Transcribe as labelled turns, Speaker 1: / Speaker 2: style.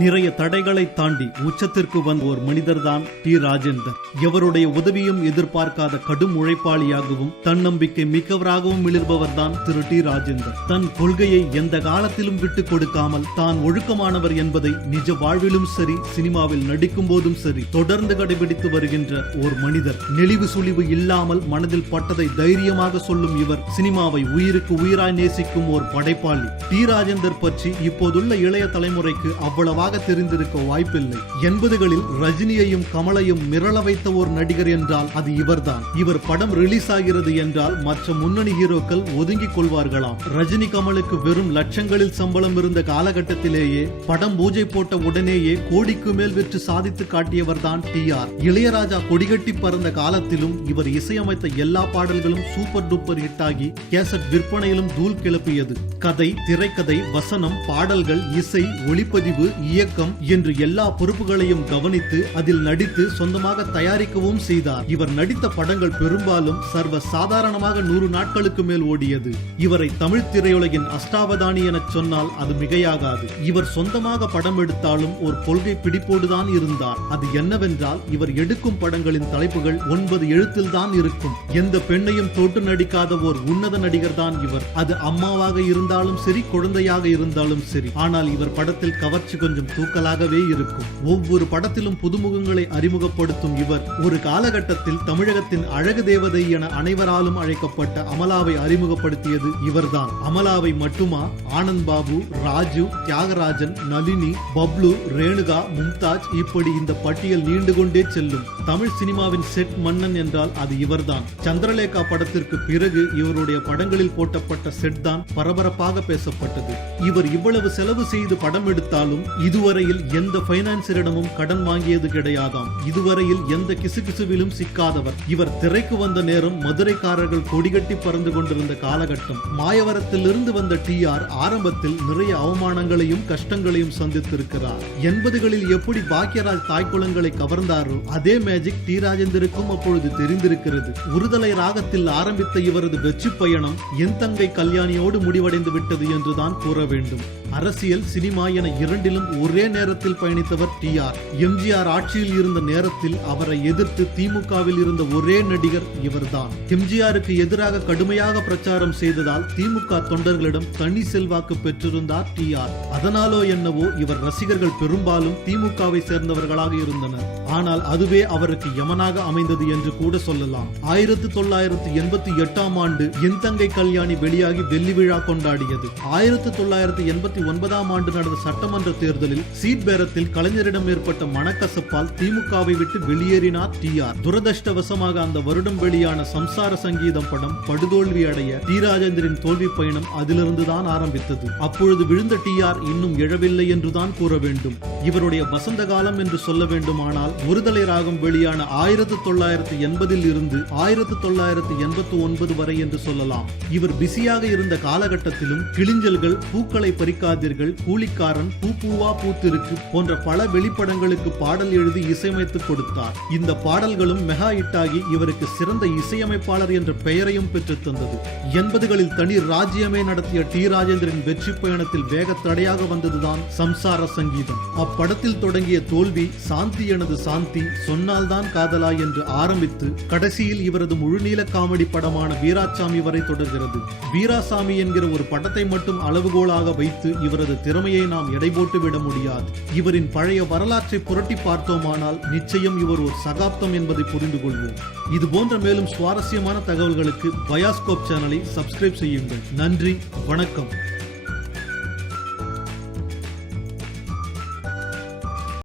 Speaker 1: நிறைய தடைகளை தாண்டி உச்சத்திற்கு வந்த ஒரு மனிதர்தான் டி. ராஜேந்தர். எவருடைய உதவியும் எதிர்பார்க்காத கடும் உழைப்பாளியாகவும் தன்னம்பிக்கை மிக்கவராகவும் மிளிர்பவர்தான் திரு. டி. ராஜேந்தர். தன் கொள்கையை எந்த காலத்திலும் விட்டுக் கொடுக்காமல் தான் ஒழுக்கமானவர் என்பதை நிஜ வாழ்விலும் சரி சினிமாவில் நடிக்கும் போதும் சரி தொடர்ந்து கடைபிடித்து வருகின்ற ஒரு மனிதர். நெளிவு சுழிவு இல்லாமல் மனதில் பட்டதை தைரியமாக சொல்லும் இவர் சினிமாவை உயிருக்கு உயிராய் நேசிக்கும் ஒரு படைப்பாளி. டி. ராஜேந்தர் பற்றி இப்போதுள்ள இளைய தலைமுறைக்கு அவ்வளவாக நன்றாக தெரிந்திருக்க வாய்ப்பில்லை. எண்பதுகளில் ரஜினியையும் கமலையும் மிரள வைத்த ஒரு நடிகர் என்றால் அது இவர்தான். இவர் படம் ரிலீஸ் ஆகிறது என்றால் மற்ற முன்னணி ஹீரோக்கள் ஒதுங்கிக் கொள்வார்களாம். ரஜினி கமலுக்கு வெறும் லட்சங்களில் சம்பளம் இருந்த காலகட்டத்திலேயே படம் பூஜை போட்ட உடனேயே கோடிக்கு மேல் விற்று சாதித்து காட்டியவர் தான் டி ஆர். இளையராஜா கொடிகட்டி பறந்த காலத்திலும் இவர் இசையமைத்த எல்லா பாடல்களும் சூப்பர் டூப்பர் ஹிட்டாகி கேசட் விற்பனையிலும் தூள் கிளப்பியது. கதை திரைக்கதை வசனம் பாடல்கள் இசை ஒளிப்பதிவு இயக்கம் என்று எல்லா பொறுப்புகளையும் கவனித்து அதில் நடித்து சொந்தமாக தயாரிக்கவும் செய்தார். இவர் நடித்த படங்கள் பெரும்பாலும் சர்வ சாதாரணமாக நூறு நாட்களுக்கு மேல் ஓடியது. இவரை தமிழ் திரையுலகின் அஷ்டாவதானி என சொன்னால் அது மிகையாகாது. இவர் சொந்தமாக படம் எடுத்தாலும் ஒரு கொள்கை பிடிப்போடுதான் இருந்தார். அது என்னவென்றால் இவர் எடுக்கும் படங்களின் தலைப்புகள் ஒன்பது எழுத்தில் தான் இருக்கும். எந்த பெண்ணையும் தொட்டு நடிக்காத ஓர் உன்னத நடிகர் தான் இவர். அது அம்மாவாக இருந்தாலும் சரி குழந்தையாக இருந்தாலும் சரி. ஆனால் இவர் படத்தில் கவர்ச்சி கொஞ்சம் தூக்கலாகவே இருக்கும். ஒவ்வொரு படத்திலும் புதுமுகங்களை அறிமுகப்படுத்தும் இவர் ஒரு காலகட்டத்தில் தமிழகத்தின் அழகு தேவதை என அனைவராலும் அழைக்கப்பட்ட அமலாவை அறிமுகப்படுத்தியது இவர்தான். அமலாவை மட்டுமா? ஆனந்த் பாபு ராஜு தியாகராஜன் நளினி பப்ளு ரேணுகா மும்தாஜ் இப்படி இந்த பட்டியல் நீண்டு கொண்டே செல்லும். தமிழ் சினிமாவின் செட் மன்னன் என்றால் அது இவர்தான். சந்திரலேகா படத்திற்கு பிறகு இவருடைய படங்களில் போட்டப்பட்ட செட் தான் பரபரப்பாக பேசப்பட்டது. இவர் இவ்வளவு செலவு செய்து படம் எடுத்தாலும் இதுவரையில் எந்த பைனான்சியரிடமும் கடன் வாங்கியது கிடையாதாம். இதுவரையில் எந்த கிசுகிசுவிலும் சிக்காதவர். இவர் திரைக்கு வந்த நேரம் மதுரைக்காரர்கள் கொடிகட்டி பறந்து கொண்டிருந்த காலகட்டம். மாயவரத்திலிருந்து வந்த டி ஆர் ஆரம்பத்தில் நிறைய அவமானங்களையும் கஷ்டங்களையும் சந்தித்திருக்கிறார். எண்பதுகளில் எப்படி பாக்யராஜ் தாய்க்குளங்களை கவர்ந்தாரோ அதே மேஜிக் டி ராஜேந்தருக்கும் அப்பொழுது தெரிந்திருக்கிறது. உறுதலை ராகத்தில் ஆரம்பித்த இவரது வெற்றி பயணம் என் தங்கை கல்யாணியோடு முடிவடைந்து விட்டது என்றுதான் கூற வேண்டும். அரசியல் சினிமா என இரண்டிலும் ஒரே நேரத்தில் பயணித்தவர் டி ஆர். எம்ஜிஆர் ஆட்சியில் இருந்த நேரத்தில் அவரை எதிர்த்து திமுகவில் இருந்த ஒரே நடிகர் இவர்தான். எம்ஜிஆருக்கு எதிராக கடுமையாக பிரச்சாரம் செய்ததால் திமுக தொண்டர்களிடம் தனி செல்வாக்கு பெற்றிருந்தார் டி ஆர். அதனாலோ என்னவோ இவர் ரசிகர்கள் பெரும்பாலும் திமுகவை சேர்ந்தவர்களாக இருந்தனர். ஆனால் அதுவே அவருக்கு யமனாக அமைந்தது என்று கூட சொல்லலாம். ஆயிரத்தி தொள்ளாயிரத்தி எண்பத்தி எட்டாம் ஆண்டு என் தங்கை கல்யாணி வெளியாகி வெள்ளி விழா கொண்டாடியது. ஆயிரத்தி தொள்ளாயிரத்தி எண்பத்தி ஒன்பதாம் ஆண்டு நடந்த சட்டமன்ற தேர்தல் தேர்தலில் சீட் பேரத்தில் கலைஞரிடம் ஏற்பட்ட மனக்கசப்பால் திமுகவை விட்டு வெளியேறினார் டி ஆர். துரதிருஷ்டவசமாக அந்த வருடம் வெளியான சம்சார சங்கீதம் படம் படுதோல்வி அடைய டி ராஜேந்திரின் தோல்வி பயணம் அதிலிருந்துதான் ஆரம்பித்தது. அப்பொழுது விழுந்த டி ஆர் இன்னும் எழவில்லை என்றுதான் கூற வேண்டும். இவருடைய வசந்த காலம் என்று சொல்ல வேண்டுமானால் ஒருதலை ராகம் வெளியான ஆயிரத்தி தொள்ளாயிரத்தி எண்பதில் இருந்து ஆயிரத்தி தொள்ளாயிரத்தி எண்பத்தி ஒன்பது வரை என்று சொல்லலாம். இவர் பிஸியாக இருந்த காலகட்டத்திலும் கிளிஞ்சல்கள் பூக்களை பறிக்காதீர்கள் கூலிக்காரன் பூ பூவா பூத்திருக்கு போன்ற பல வெளிப்படங்களுக்கு பாடல் எழுதி இசையமைத்து கொடுத்தார். இந்த பாடல்களும் மெகா ஹிட்டாகி இவருக்கு சிறந்த இசையமைப்பாளர் என்ற பெயரையும் பெற்று தந்தது. எண்பதுகளில் தனி ராஜ்யமே நடத்திய டி ராஜேந்திரன் வெற்றி பயணத்தில் வேக தடையாக வந்ததுதான் சம்சார சங்கீதம். அப்படத்தில் தொடங்கிய தோல்வி சாந்தி எனது சாந்தி சொன்னால்தான் காதலா என்று ஆரம்பித்து கடைசியில் இவரது முழுநீள காமெடி படமான வீராசாமி வரை தொடர்கிறது. வீராசாமி என்கிற ஒரு படத்தை மட்டும் அளவுகோலாக வைத்து இவரது திறமையை நாம் எடை போட்டு விட முடியாது. இவரின் பழைய வரலாற்றை புரட்டி பார்த்தோமானால் நிச்சயம் இவர் ஒரு சகாப்தம் என்பதை புரிந்து கொள்வோம் இது போன்ற மேலும் சுவாரஸ்யமான தகவல்களுக்கு பயாஸ்கோப் சேனலை சப்ஸ்கிரைப் செய்யுங்கள். நன்றி வணக்கம்.